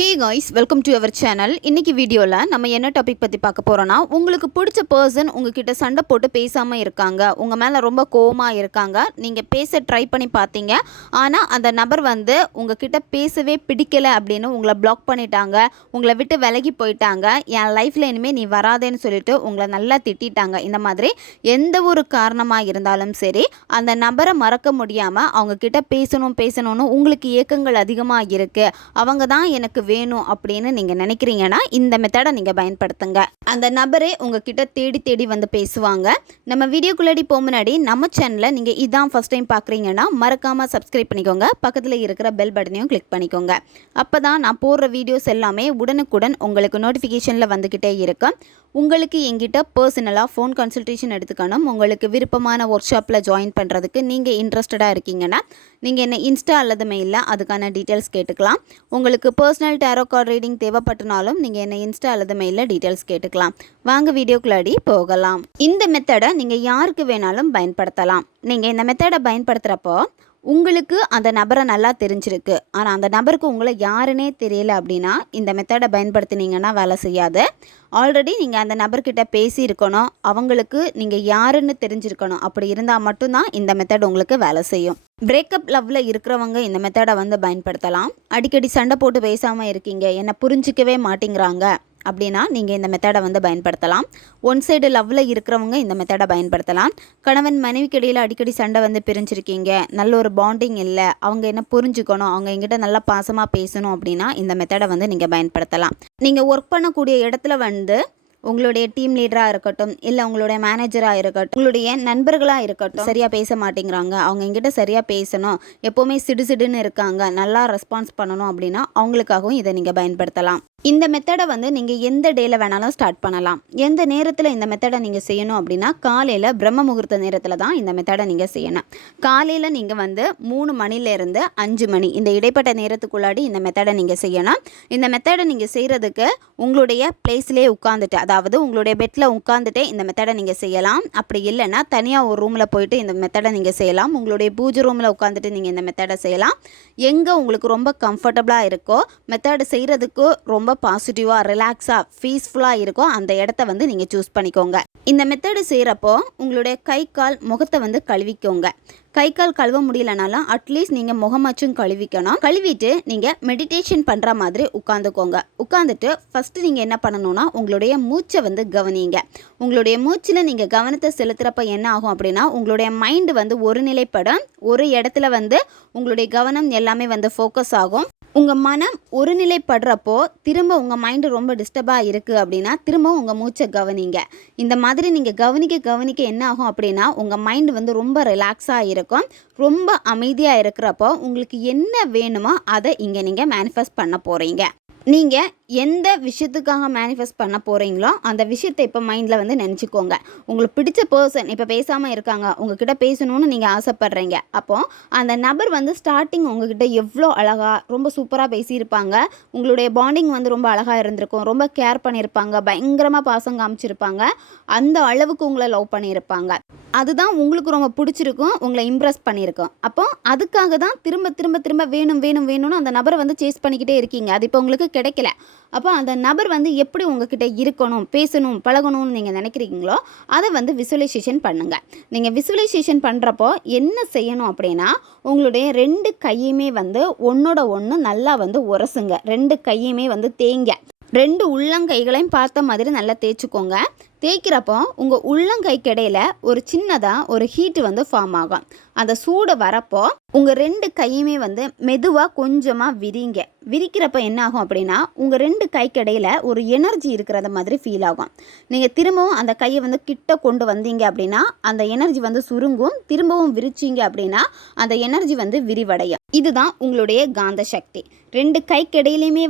Hey guys, welcome to our channel. இன்னைக்கு வீடியோல நம்ம என்ன டாபிக் பத்தி பார்க்க போறோம்னா, உங்களுக்கு பிடிச்ச பர்சன் உங்ககிட்ட சண்டை போட்டு பேசாம இருக்காங்க. உங்க மேல ரொம்ப கோவமா இருக்காங்க. நீங்க பேச ட்ரை பண்ணி பார்த்தீங்க. ஆனா அந்த நபர் உங்ககிட்ட பேசவே பிடிக்கல அப்படின்னு உங்களை பிளாக் பண்ணிட்டாங்க. உங்களை விட்டு விலகி போயிட்டாங்க. என் லைஃப்ல இனிமே நீ வராதேன்னு சொல்லிட்டு உங்களை நல்லா திட்டிட்டாங்க. இந்த மாதிரி எந்த ஒரு காரணமா இருந்தாலும் சரி, அந்த நபரை மறக்க முடியாம அவங்க கிட்ட பேசணும்னு உங்களுக்கு ஏக்கங்கள் அதிகமா இருக்கு. அவங்க தான் எனக்கு வேணும் அப்படின்னு நீங்க நினைக்கிறீங்கன்னா இந்த மெத்தடை நீங்க பயன்படுத்துங்க. அந்த நபரே உங்ககிட்ட தேடி வந்து பேசுவாங்க. நம்ம வீடியோக்குள்ளாடி போக முன்னாடி நம்ம சேனலை நீங்க இதான் ஃபர்ஸ்ட் டைம் பார்க்குறீங்கன்னா மறக்காம சப்ஸ்கிரைப் பண்ணிக்கோங்க. பக்கத்தில் இருக்கிற பெல் பட்டனையும் கிளிக் பண்ணிக்கோங்க. அப்பதான் நான் போடுற வீடியோஸ் எல்லாமே உடனுக்குடன் உங்களுக்கு நோட்டிஃபிகேஷனில் வந்துக்கிட்டே இருக்கும். உங்களுக்கு எங்கிட்ட பர்சனலாக ஃபோன் கன்சல்டேஷன் எடுத்துக்கணும், உங்களுக்கு விருப்பமான ஒர்க் ஷாப்பில் ஜாயின் பண்ணுறதுக்கு நீங்கள் இன்ட்ரெஸ்டடாக இருக்கீங்கன்னா நீங்கள் என்ன இன்ஸ்டா அல்லது மெயிலில் அதுக்கான டீட்டெயில்ஸ் கேட்டுக்கலாம். உங்களுக்கு பர்சனல் டேரோ கார்டு ரீடிங் தேவைப்பட்டனாலும் நீங்கள் என்ன இன்ஸ்டா அல்லது மெயிலில் டீட்டெயில்ஸ் கேட்டுக்கலாம். வாங்க வீடியோக்குள்ளாடி போகலாம். இந்த மெத்தடை நீங்கள் யாருக்கு வேணாலும் பயன்படுத்தலாம். நீங்கள் இந்த மெத்தடை பயன்படுத்துகிறப்போ உங்களுக்கு அந்த நபரை நல்லா தெரிஞ்சிருக்கு, ஆனால் அந்த நபருக்கு உங்களை யாருன்னே தெரியல அப்படின்னா இந்த மெத்தடை பயன்படுத்தினீங்கன்னா வேலை செய்யாது. ஆல்ரெடி நீங்கள் அந்த நபர்கிட்ட பேசியிருக்கணும், அவங்களுக்கு நீங்கள் யாருன்னு தெரிஞ்சிருக்கணும். அப்படி இருந்தால் மட்டும்தான் இந்த மெத்தட் உங்களுக்கு வேலை செய்யும். பிரேக்கப் லவ்வில் இருக்கிறவங்க இந்த மெத்தடை பயன்படுத்தலாம். அடிக்கடி சண்டை போட்டு பேசாமல் இருக்கீங்க, என்னை புரிஞ்சிக்கவே மாட்டேங்கிறாங்க அப்படின்னா நீங்கள் இந்த மெத்தடை பயன்படுத்தலாம். ஒன் சைடு லவ்வில் இருக்கிறவங்க இந்த மெத்தடை பயன்படுத்தலாம். கணவன் மனைவிக்கு இடையில் அடிக்கடி சண்டை பிரிஞ்சிருக்கீங்க, நல்ல ஒரு பாண்டிங் இல்லை, அவங்க என்ன புரிஞ்சுக்கணும், அவங்க எங்கிட்ட நல்லா பாசமாக பேசணும் அப்படின்னா இந்த மெத்தடை நீங்கள் பயன்படுத்தலாம். நீங்கள் ஒர்க் பண்ணக்கூடிய இடத்துல உங்களுடைய டீம் லீடராக இருக்கட்டும், இல்லை உங்களுடைய மேனேஜராக இருக்கட்டும், உங்களுடைய நண்பர்களாக இருக்கட்டும், சரியாக பேச மாட்டேங்கிறாங்க, அவங்க எங்கிட்ட சரியாக பேசணும், எப்போவுமே சிடுசிடுன்னு இருக்காங்க, நல்லா ரெஸ்பான்ஸ் பண்ணணும் அப்படின்னா அவங்களுக்காகவும் இதை நீங்கள் பயன்படுத்தலாம். இந்த மெத்தடை நீங்கள் எந்த டேயில் வேணாலும் ஸ்டார்ட் பண்ணலாம். எந்த நேரத்தில் இந்த மெத்தடை நீங்கள் செய்யணும் அப்படின்னா காலையில் பிரம்ம முகூர்த்த நேரத்தில் தான் இந்த மெத்தடை நீங்கள் செய்யணும். காலையில் நீங்கள் 3 மணிலேருந்து 5 மணி இந்த இடைப்பட்ட நேரத்துக்குள்ளாடி இந்த மெத்தடை நீங்கள் செய்யணும். இந்த மெத்தடை நீங்கள் செய்கிறதுக்கு உங்களுடைய பிளேஸ்லேயே உட்காந்துட்டு, அதாவது உங்களுடைய பெட்டில் உட்காந்துட்டே இந்த மெத்தடை நீங்கள் செய்யலாம். அப்படி இல்லைன்னா தனியாக ஒரு ரூமில் போயிட்டு இந்த மெத்தடை நீங்கள் செய்யலாம். உங்களுடைய பூஜை ரூமில் உட்காந்துட்டு நீங்கள் இந்த மெத்தடை செய்யலாம். எங்கே உங்களுக்கு ரொம்ப கம்ஃபர்டபுளாக இருக்கோ, மெத்தடை செய்கிறதுக்கு ரொம்ப பாசிட்டிவாக ரிலாக்ஸாக பீஸ்ஃபுல்லாக இருக்கும் அந்த இடத்த நீங்கள் சூஸ் பண்ணிக்கோங்க. இந்த மெத்தடு செய்கிறப்போ உங்களுடைய கை கால் முகத்தை கழுவிக்கோங்க. கை கால் கழுவ முடியலனாலும் அட்லீஸ்ட் நீங்கள் முகமாச்சும் கழுவிக்கணும். கழுவிட்டு நீங்கள் மெடிடேஷன் பண்ணுற மாதிரி உட்காந்துக்கோங்க. உட்காந்துட்டு ஃபஸ்ட்டு நீங்கள் என்ன பண்ணணும்னா உங்களுடைய மூச்சை கவனிங்க. உங்களுடைய மூச்சில் நீங்கள் கவனத்தை செலுத்துகிறப்ப என்ன ஆகும் அப்படின்னா உங்களுடைய மைண்டு ஒரு நிலைப்படும். ஒரு இடத்துல உங்களுடைய கவனம் எல்லாமே ஃபோக்கஸ் ஆகும். உங்கள் மனம் ஒரு நிலைப்படுறப்போ திரும்ப உங்கள் மைண்டு ரொம்ப டிஸ்டர்பாக இருக்குது அப்படின்னா திரும்ப உங்கள் மூச்சை கவனிங்க. இந்த மாதிரி நீங்கள் கவனிக்க என்ன ஆகும் அப்படின்னா உங்கள் மைண்டு ரொம்ப ரிலாக்ஸாக இருக்கும். ரொம்ப அமைதியாக இருக்கிறப்போ உங்களுக்கு என்ன வேணுமோ அதை இங்கே நீங்கள் மேனிஃபெஸ்ட் பண்ண போகிறீங்க. நீங்கள் எந்த விஷயத்துக்காக மேனிஃபெஸ்ட் பண்ண போகிறீங்களோ அந்த விஷயத்தை இப்போ மைண்டில் நினச்சிக்கோங்க. உங்களுக்கு பிடிச்ச பர்சன் இப்போ பேசாமல் இருக்காங்க, உங்ககிட்ட பேசணும்னு நீங்கள் ஆசைப்பட்றீங்க. அப்போது அந்த நபர் ஸ்டார்டிங் உங்ககிட்ட எவ்வளோ அழகாக ரொம்ப சூப்பராக பேசியிருப்பாங்க, உங்களுடைய பாண்டிங் ரொம்ப அழகாக இருந்திருக்கும், ரொம்ப கேர் பண்ணியிருப்பாங்க, பயங்கரமாக பாசம் காமிச்சிருப்பாங்க, அந்த அளவுக்கு உங்களை லவ் பண்ணியிருப்பாங்க. அதுதான் உங்களுக்கு ரொம்ப பிடிச்சிருக்கும், உங்களை இம்ப்ரெஸ் பண்ணியிருக்கோம். அப்போ அதுக்காக தான் திரும்ப வேணும்னு அந்த நபரை சேஸ் பண்ணிக்கிட்டே இருக்கீங்க. அது இப்போ உங்களுக்கு கிடைக்கல. அப்போ அந்த நபர் எப்படி உங்ககிட்ட இருக்கணும், பேசணும், பழகணும்னு நீங்கள் நினைக்கிறீங்களோ அதை விசுவலைசேஷன் பண்ணுங்கள். நீங்கள் விசுவலைசேஷன் பண்ணுறப்போ என்ன செய்யணும் அப்படின்னா உங்களுடைய 2 கையுமே ஒன்றோட ஒன்று நல்லா உரசுங்க. 2 கையுமே தேய்ங்க. 2 உள்ளங்கைகளையும் பார்த்த மாதிரி நல்லா தேய்ச்சிக்கோங்க. தேய்க்கிறப்போ உங்கள் உள்ளங்கைக்கு இடையில ஒரு சின்னதாக ஒரு ஹீட்டு ஃபார்ம் ஆகும். அந்த சூடு வரப்போ உங்கள் 2 கையுமே மெதுவாக கொஞ்சமாக விரிங்க. விரிக்கிறப்ப என்ன ஆகும் அப்படின்னா உங்கள் 2 கைக்கு இடையில ஒரு எனர்ஜி இருக்கிறத மாதிரி ஃபீல் ஆகும். நீங்கள் திரும்பவும் அந்த கையை கிட்ட கொண்டு வந்தீங்க அப்படின்னா அந்த எனர்ஜி சுருங்கும். திரும்பவும் விரிச்சிங்க அப்படின்னா அந்த எனர்ஜி விரிவடையும். இதுதான் உங்களுடைய காந்த சக்தி. 2 கைக்கு இடையிலையுமே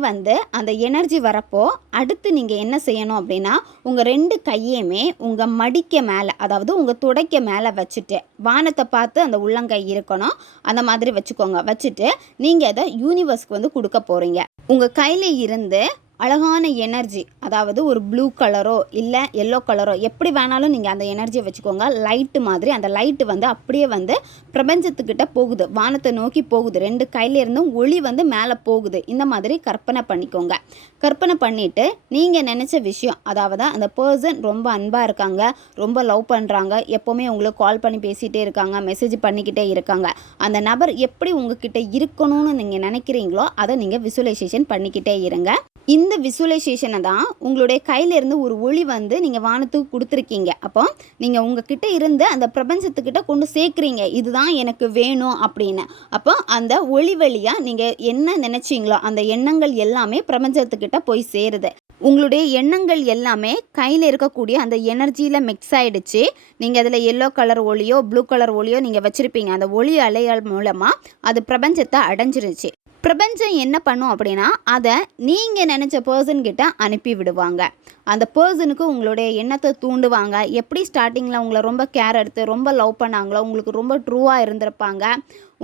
அந்த எனர்ஜி வரப்போ அடுத்து நீங்கள் என்ன செய்யணும் அப்படின்னா உங்கள் 2 கையுமே உங்கள் மடிக்க மேலே, அதாவது உங்கள் துடைக்க மேலே வச்சுட்டு வானத்தை பார்த்து அந்த உள்ளங்கை இருக்கணும். அந்த மாதிரி வச்சுக்கோங்க. வச்சுட்டு நீங்கள் அதை யூனிவர்ஸ்க்கு கொடுக்க போகிறீங்க. உங்கள் கையில் இருந்து அழகான எனர்ஜி, அதாவது ஒரு ப்ளூ கலரோ இல்லை எல்லோ கலரோ எப்படி வேணாலும் நீங்கள் அந்த எனர்ஜியை வச்சுக்கோங்க. லைட்டு மாதிரி அந்த லைட்டு வந்து அப்படியே வந்து பிரபஞ்சத்துக்கிட்ட போகுது, வானத்தை நோக்கி போகுது, 2 கையிலேருந்தும் ஒளி வந்து மேலே போகுது. இந்த மாதிரி கற்பனை பண்ணிக்கோங்க. கற்பனை பண்ணிவிட்டு நீங்கள் நினச்ச விஷயம், அதாவது அந்த பர்சன் ரொம்ப அன்பாக இருக்காங்க, ரொம்ப லவ் பண்ணுறாங்க, எப்போவுமே உங்களுக்கு கால் பண்ணி பேசிகிட்டே இருக்காங்க, மெசேஜ் பண்ணிக்கிட்டே இருக்காங்க. அந்த நபர் எப்படி உங்ககிட்ட இருக்கணும்னு நீங்கள் நினைக்கிறீங்களோ அதை நீங்கள் விசுவலைசேஷன் பண்ணிக்கிட்டே இருங்க. இந்த விசுவலைசேஷனை தான் உங்களுடைய கையிலேருந்து ஒரு ஒளி வந்து நீங்கள் வானத்துக்கு கொடுத்துருக்கீங்க. அப்போ நீங்கள் உங்ககிட்ட இருந்து அந்த பிரபஞ்சத்துக்கிட்ட கொண்டு சேர்க்குறீங்க, இதுதான் எனக்கு வேணும் அப்படின்னு. அப்போ அந்த ஒளி வழியாக நீங்கள் என்ன நினச்சிங்களோ அந்த எண்ணங்கள் எல்லாமே பிரபஞ்சத்துக்கிட்ட போய் சேருது. உங்களுடைய எண்ணங்கள் எல்லாமே கையில் இருக்கக்கூடிய அந்த எனர்ஜியில் மிக்ஸ் ஆகிடுச்சு. நீங்கள் அதில் எல்லோ கலர் ஒளியோ ப்ளூ கலர் ஒளியோ நீங்கள் வச்சுருப்பீங்க. அந்த ஒளி அலைகள் மூலமாக அது பிரபஞ்சத்தை அடைஞ்சிருச்சு. பிரபஞ்சம் என்ன பண்ணும் அப்படின்னா அதை நீங்கள் நினச்ச பர்சன்கிட்ட அனுப்பி விடுவாங்க. அந்த பர்சனுக்கு உங்களுடைய எண்ணத்தை தூண்டுவாங்க. எப்படி ஸ்டார்டிங்கில் உங்களை ரொம்ப கேர் எடுத்து ரொம்ப லவ் பண்ணாங்களோ, உங்களுக்கு ரொம்ப ட்ரூவாக இருந்திருப்பாங்க,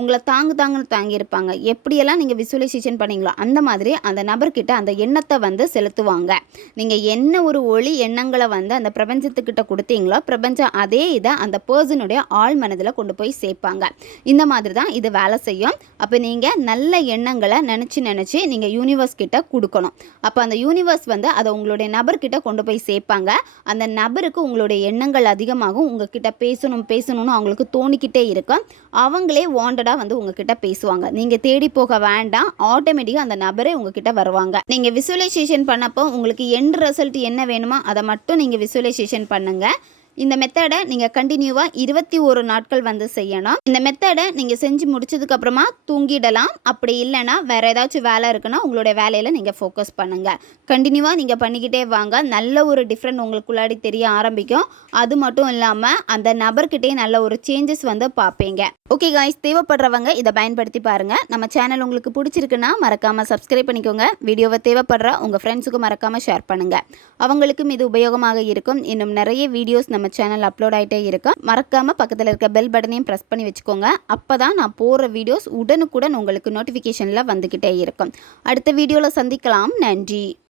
உங்களை தாங்குன்னு தாங்கியிருப்பாங்க, எப்படியெல்லாம் நீங்கள் விசுவலைசேஷன் பண்ணீங்களோ அந்த மாதிரி அந்த நபர்கிட்ட அந்த எண்ணத்தை வந்து செலுத்துவாங்க. நீங்கள் என்ன ஒரு ஒளி எண்ணங்களை வந்து அந்த பிரபஞ்சத்துக்கிட்ட கொடுத்தீங்களோ பிரபஞ்சம் அதே இதை அந்த பர்சனுடைய ஆழ் மனதில் கொண்டு போய் சேர்ப்பாங்க. இந்த மாதிரி தான் இது வேலை செய்யும். அப்போ நீங்கள் நல்ல எண்ணங்களை நினச்சி நீங்கள் யூனிவர்ஸ் கிட்ட கொடுக்கணும். அப்போ அந்த யூனிவர்ஸ் வந்து அதை உங்களுடைய நபர்கிட்ட கொண்டு போய் சேர்ப்பாங்க. அந்த நபருக்கு உங்களுடைய எண்ணங்கள் அதிகமாகும், உங்ககிட்ட பேசணும்னு அவங்களுக்கு தோணிக்கிட்டே இருக்கும். அவங்களே வாண்டடாக வந்து உங்ககிட்ட பேசுவாங்க. நீங்கள் தேடி போக வேண்டாம், ஆட்டோமேட்டிக்காக அந்த நபரே உங்ககிட்ட வருவாங்க. நீங்கள் விசுவலைசேஷன் பண்ணப்போ உங்களுக்கு எண்ட் ரிசல்ட் என்ன வேணுமோ அதை மட்டும் நீங்கள் விசுவலைசேஷன் பண்ணுங்கள். இந்த மெத்தடை நீங்கள் கண்டினியூவாக 21 நாட்கள் வந்து செய்யணும். இந்த மெத்தடை நீங்கள் செஞ்சு முடிச்சதுக்கப்புறமா தூங்கிடலாம். அப்படி இல்லைன்னா வேறு ஏதாச்சும் வேலை இருக்குன்னா உங்களுடைய வேலையில் நீங்கள் ஃபோக்கஸ் பண்ணுங்கள். கண்டினியூவாக நீங்கள் பண்ணிக்கிட்டே வாங்க. நல்ல ஒரு டிஃப்ரெண்ட் உங்களுக்குள்ளாடி தெரிய ஆரம்பிக்கும். அது மட்டும் இல்லாமல் அந்த நபர்கிட்டே நல்ல ஒரு சேஞ்சஸ் வந்து பார்ப்பீங்க. ஓகே காய்ஸ், தேவைப்படுறவங்க இதை பயன்படுத்தி பாருங்கள். நம்ம சேனல் உங்களுக்கு பிடிச்சிருக்குன்னா மறக்காமல் சப்ஸ்கிரைப் பண்ணிக்கோங்க. வீடியோவை தேவைப்படுற உங்கள் ஃப்ரெண்ட்ஸுக்கும் மறக்காமல் ஷேர் பண்ணுங்கள். அவங்களுக்கும் இது உபயோகமாக இருக்கும். இன்னும் நிறைய வீடியோஸ் நம்ம சேனல் அப்லோட் ஆகிட்டே இருக்கும். மறக்காமல் பக்கத்தில் இருக்க பெல் பட்டனையும் ப்ரெஸ் பண்ணி வச்சுக்கோங்க. அப்போ தான் நான் போடுற வீடியோஸ் உடனுக்குடன் உங்களுக்கு நோட்டிஃபிகேஷனில் வந்துக்கிட்டே இருக்கும். அடுத்த வீடியோவில் சந்திக்கலாம். நன்றி.